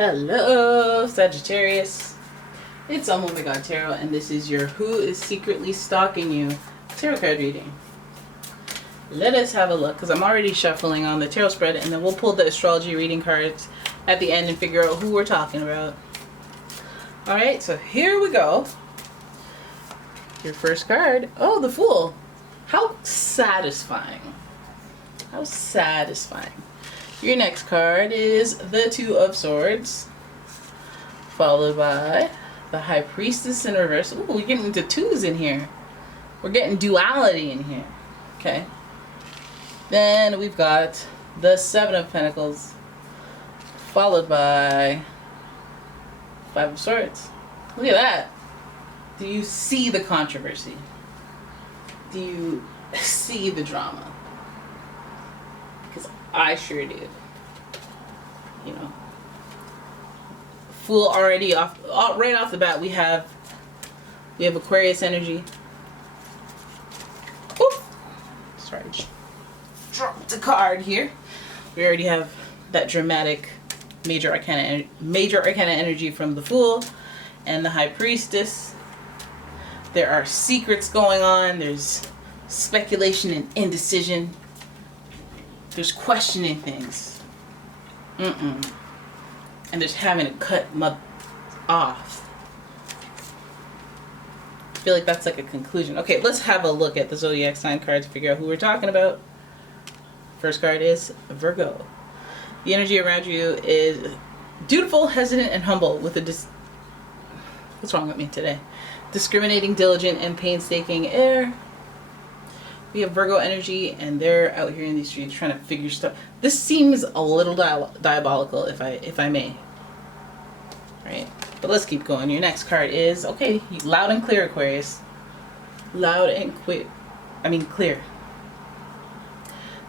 Hello, Sagittarius. It's umomgtarot, and this is your Who is Secretly Stalking You tarot card reading. Let us have a look, because I'm already shuffling on the tarot spread, and then we'll pull the astrology reading cards at the end and figure out who we're talking about. Alright, so here we go. Your first card. Oh, the Fool. How satisfying. How satisfying. Your next card is the Two of Swords, followed by the High Priestess in reverse. Ooh, we're getting into twos in here. We're getting duality in here. Okay. Then we've got the Seven of Pentacles, followed by Five of Swords. Look at that. Do you see the controversy? Do you see the drama? Because I sure do. You know, Fool already right off the bat. We have Aquarius energy. Oof. Sorry, just dropped a card here. We already have that dramatic major arcana energy from the Fool and the High Priestess. There are secrets going on. There's speculation and indecision. There's questioning things. And there's having to cut off. I feel like that's like a conclusion. Okay, let's have a look at the zodiac sign cards to figure out who we're talking about. First card is Virgo. The energy around you is dutiful, hesitant, and humble with a what's wrong with me today? Discriminating, diligent, and painstaking air. We have Virgo energy, and they're out here in these streets trying to figure stuff. This seems a little diabolical, if I may. Right? But let's keep going. Your next card is, okay, loud and clear, Aquarius. Loud and clear.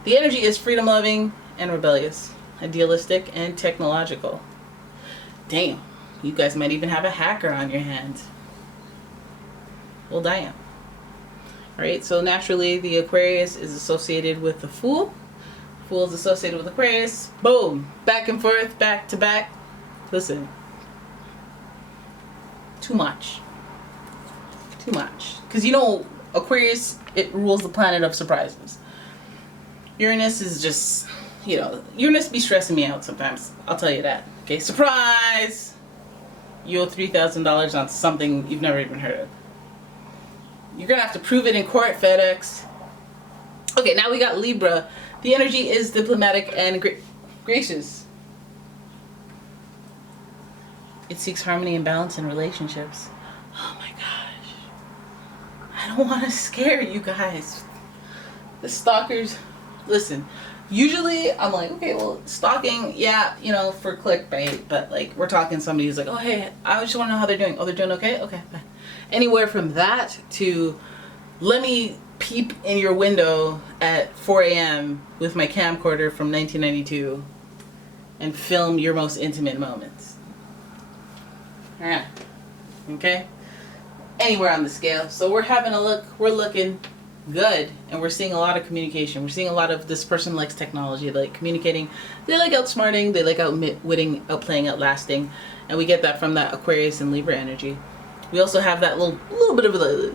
The energy is freedom-loving and rebellious, idealistic and technological. Damn, you guys might even have a hacker on your hands. Well, damn. Alright, so naturally the Aquarius is associated with the Fool. Fool is associated with Aquarius. Boom! Back and forth, back to back. Listen. Too much. Too much. Because you know, Aquarius, it rules the planet of surprises. Uranus is just, you know, Uranus be stressing me out sometimes. I'll tell you that. Okay, surprise! You owe $3,000 on something you've never even heard of. You're going to have to prove it in court, FedEx. Okay, now we got Libra. The energy is diplomatic and gracious. It seeks harmony and balance in relationships. Oh my gosh. I don't want to scare you guys. The stalkers, listen. Usually I'm like, okay, well, stalking, yeah, you know, for clickbait. But like, we're talking somebody who's like, oh, hey, I just want to know how they're doing. Oh, they're doing okay? Okay, fine. Anywhere from that to let me peep in your window at 4 a.m. with my camcorder from 1992 and film your most intimate moments. Alright. Okay? Anywhere on the scale. So we're having a look. We're looking good. And we're seeing a lot of communication. We're seeing a lot of this person likes technology, like communicating. They like outsmarting. They like outwitting, outplaying, outlasting. And we get that from that Aquarius and Libra energy. We also have that little bit of the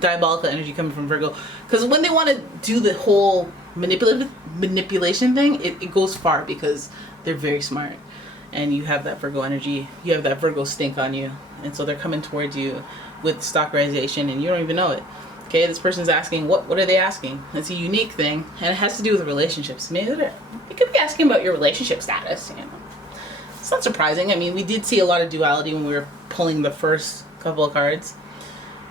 diabolical energy coming from Virgo. Because when they want to do the whole manipulation thing, it goes far because they're very smart. And you have that Virgo energy. You have that Virgo stink on you. And so they're coming towards you with stalkerization and you don't even know it. Okay, this person's asking, what are they asking? It's a unique thing. And it has to do with relationships. Maybe they could be asking about your relationship status, you know. It's not surprising. I mean, we did see a lot of duality when we were pulling the first couple of cards.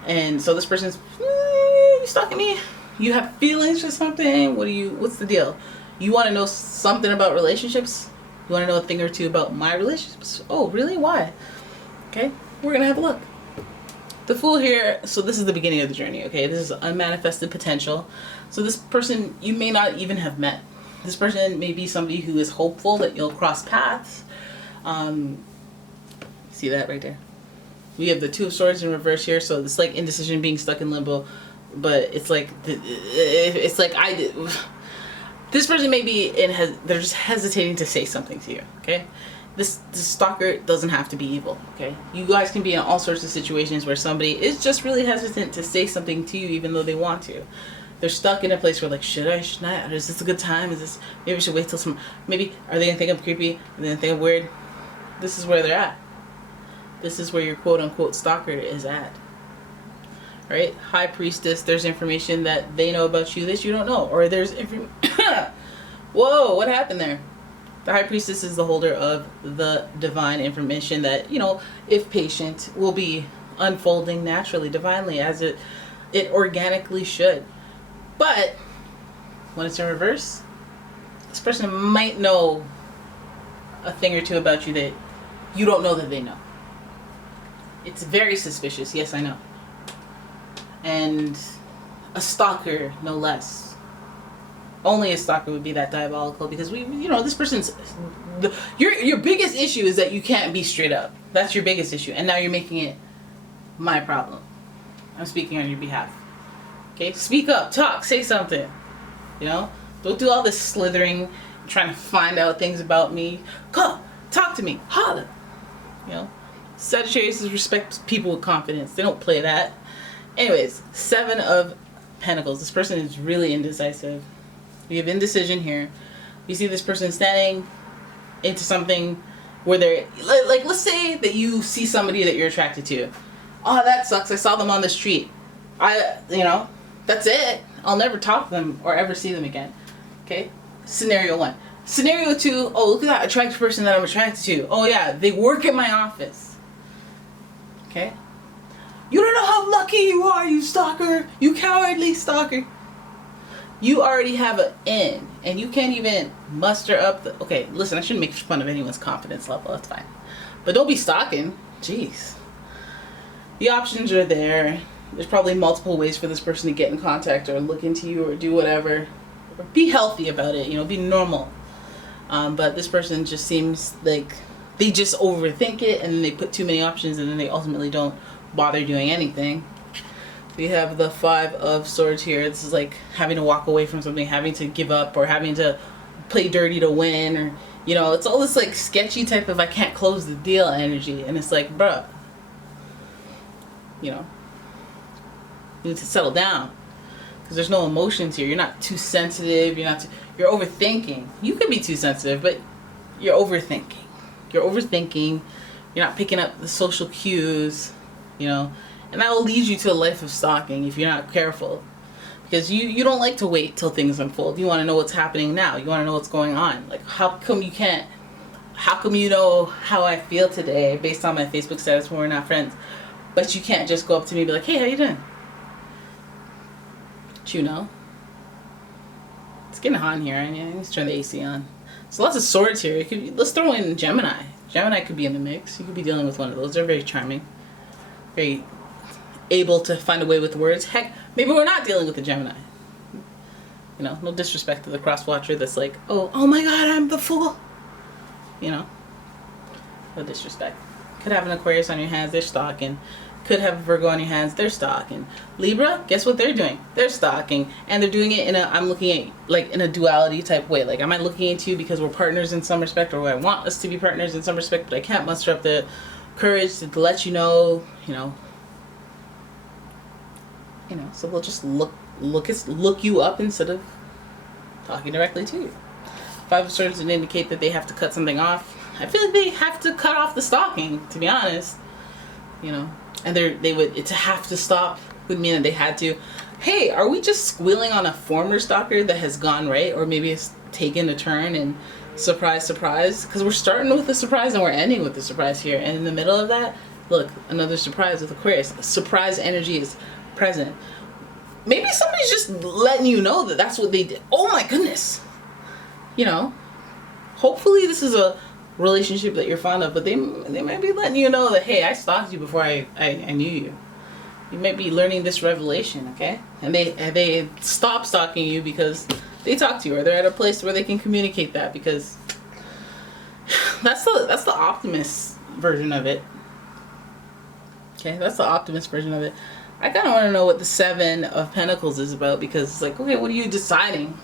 And so this person's, you stalking me? You have feelings for something? What's the deal? You want to know something about relationships? You want to know a thing or two about my relationships? Oh, really? Why? Okay, we're going to have a look. The Fool here, so this is the beginning of the journey, okay? This is unmanifested potential. So this person you may not even have met. This person may be somebody who is hopeful that you'll cross paths. See that right there? We have the Two of Swords in reverse here, so it's like indecision, being stuck in limbo. But it's like this person may be they're just hesitating to say something to you, okay? this stalker doesn't have to be evil, okay? You guys can be in all sorts of situations where somebody is just really hesitant to say something to you even though they want to. They're stuck in a place where like, should I, should not? Is this a good time? Is this, maybe I should wait till some, maybe, are they gonna think I'm creepy? Are they gonna think I'm weird? This is where they're at. This is where your quote unquote stalker is at. Right? High Priestess, there's information that they know about you that you don't know. Or there's whoa, what happened there? The High Priestess is the holder of the divine information that, you know, if patient, will be unfolding naturally, divinely, as it organically should. But when it's in reverse, this person might know a thing or two about you that you don't know that they know. It's very suspicious, yes, I know. And a stalker, no less. Only a stalker would be that diabolical, because you know, this person's, your biggest issue is that you can't be straight up. That's your biggest issue, and now you're making it my problem. I'm speaking on your behalf. Okay, speak up, talk, say something. You know, don't do all this slithering, trying to find out things about me. Come, talk to me, holla. You know, Sagittarius respect people with confidence. They don't play that. Anyways, 7 of Pentacles. This person is really indecisive. You have indecision here. You see this person standing into something where they're like, let's say that you see somebody that you're attracted to. Oh, that sucks. I saw them on the street. You know, that's it. I'll never talk to them or ever see them again. Okay? Scenario 1. Scenario 2, oh, look at that attractive person that I'm attracted to. Oh yeah, they work in my office. Okay? You don't know how lucky you are, you stalker. You cowardly stalker. You already have an in, and you can't even muster up the... Okay, listen, I shouldn't make fun of anyone's confidence level. That's fine. But don't be stalking. Jeez. The options are there. There's probably multiple ways for this person to get in contact or look into you or do whatever. Or be healthy about it, you know, be normal. But this person just seems like they just overthink it, and then they put too many options, and then they ultimately don't bother doing anything. We have the 5 of Swords here. This is like having to walk away from something, having to give up, or having to play dirty to win, or, you know, it's all this like sketchy type of I can't close the deal energy. And it's like, bruh, you know, you need to settle down, because there's no emotions here. You're not too sensitive. You're overthinking. You can be too sensitive, but you're overthinking. You're not picking up the social cues, you know. And that will lead you to a life of stalking if you're not careful. Because you don't like to wait till things unfold. You want to know what's happening now. You want to know what's going on. Like, how come you know how I feel today based on my Facebook status when we're not friends? But you can't just go up to me and be like, hey, how you doing? But you know. It's getting hot in here. Let's turn the AC on. So lots of Swords here. Let's throw in Gemini. Gemini could be in the mix. You could be dealing with one of those. They're very charming. Very able to find a way with words. Heck, maybe we're not dealing with a Gemini. You know, no disrespect to the cross watcher that's like, oh my god, I'm the fool. You know, no disrespect. Could have an Aquarius on your hands, they're stalking. Could have a Virgo on your hands, they're stalking. Libra, guess what they're doing? They're stalking. And they're doing it in a, I'm looking at, like, in a duality type way. Like, am I looking into you because we're partners in some respect, or I want us to be partners in some respect, but I can't muster up the courage to let you know, you know, so we'll just look you up instead of talking directly to you. 5 of Swords would indicate that they have to cut something off. I feel like they have to cut off the stalking, to be honest. You know, and to have to stop would mean that they had to. Hey, are we just squealing on a former stalker that has gone right, or maybe it's taken a turn and surprise, surprise? Because we're starting with a surprise and we're ending with a surprise here, and in the middle of that, look, another surprise with Aquarius. Surprise energy is present. Maybe somebody's just letting you know that that's what they did. Oh my goodness. You know, hopefully this is a relationship that you're fond of, but they might be letting you know that, hey, I stalked you before I knew you. You might be learning this revelation, okay? And they stop stalking you because they talk to you, or they're at a place where they can communicate that, because that's the optimist version of it. Okay, that's the optimist version of it. I kind of want to know what the 7 of Pentacles is about, because it's like, okay, what are you deciding?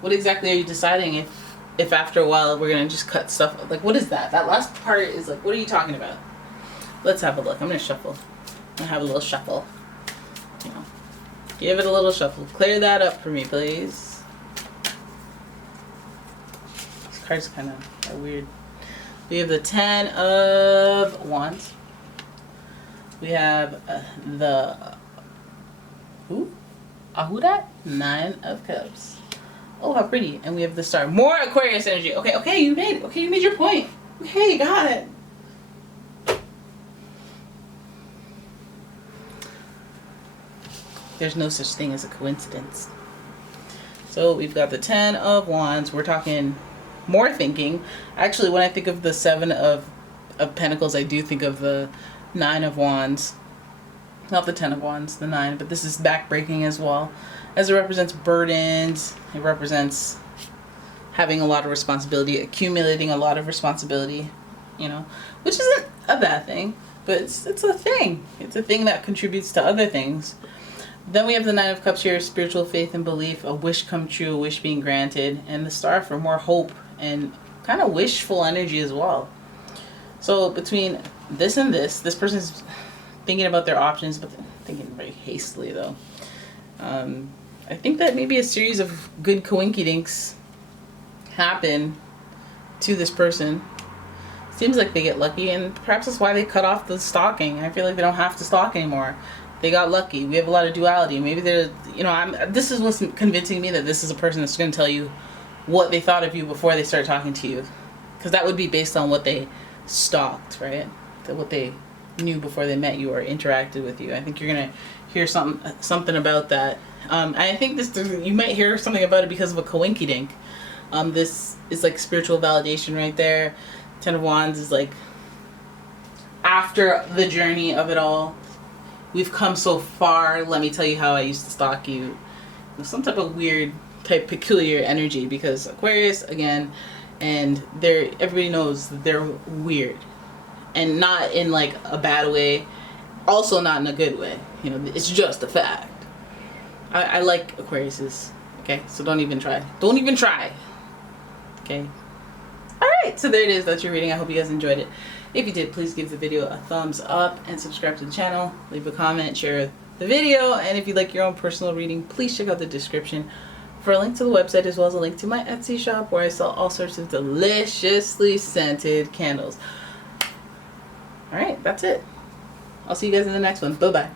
What exactly are you deciding? If if after a while we're gonna just cut stuff. Like, what is that? That last part is like, what are you talking about? Let's have a look. I'm gonna shuffle. I'm gonna have a little shuffle. You know, give it a little shuffle. Clear that up for me, please. This card's kind of weird. We have the 10 of Wands. We have the Ahudat, 9 of Cups. Oh, how pretty. And we have the Star. More Aquarius energy. Okay, you made it. Okay, you made your point. Okay, you got it. There's no such thing as a coincidence. So we've got the 10 of Wands. We're talking more thinking. Actually, when I think of the 7 of Pentacles, I do think of the 9 of Wands. Not the 10 of Wands, the 9, but this is backbreaking as well. As it represents burdens, it represents having a lot of responsibility, accumulating a lot of responsibility, you know, which isn't a bad thing, but it's a thing. It's a thing that contributes to other things. Then we have the 9 of Cups here, spiritual faith and belief, a wish come true, a wish being granted, and the Star for more hope and kind of wishful energy as well. So between this and this person's thinking about their options, but thinking very hastily though. I think that maybe a series of good coinkydinks happen to this person. Seems like they get lucky, and perhaps that's why they cut off the stalking. I feel like they don't have to stalk anymore. They got lucky. We have a lot of duality. Maybe they're, you know, this is what's convincing me that this is a person that's going to tell you what they thought of you before they start talking to you. Because that would be based on what they stalked, right? What they knew before they met you or interacted with you. I think you're going to hear something about that. I think you might hear something about it because of a coinkydink. This is like spiritual validation right there. 10 of Wands is like after the journey of it all. We've come so far. Let me tell you how I used to stalk you. Some type of weird, peculiar energy, because Aquarius again, and everybody knows that they're weird, and not in like a bad way, also not in a good way. You know, it's just a fact. I like Aquariuses. Okay, so don't even try. Don't even try. Okay. Alright, so there it is. That's your reading. I hope you guys enjoyed it. If you did, please give the video a thumbs up and subscribe to the channel. Leave a comment, share the video, and if you'd like your own personal reading, please check out the description for a link to the website, as well as a link to my Etsy shop where I sell all sorts of deliciously scented candles. Alright, that's it. I'll see you guys in the next one. Bye-bye.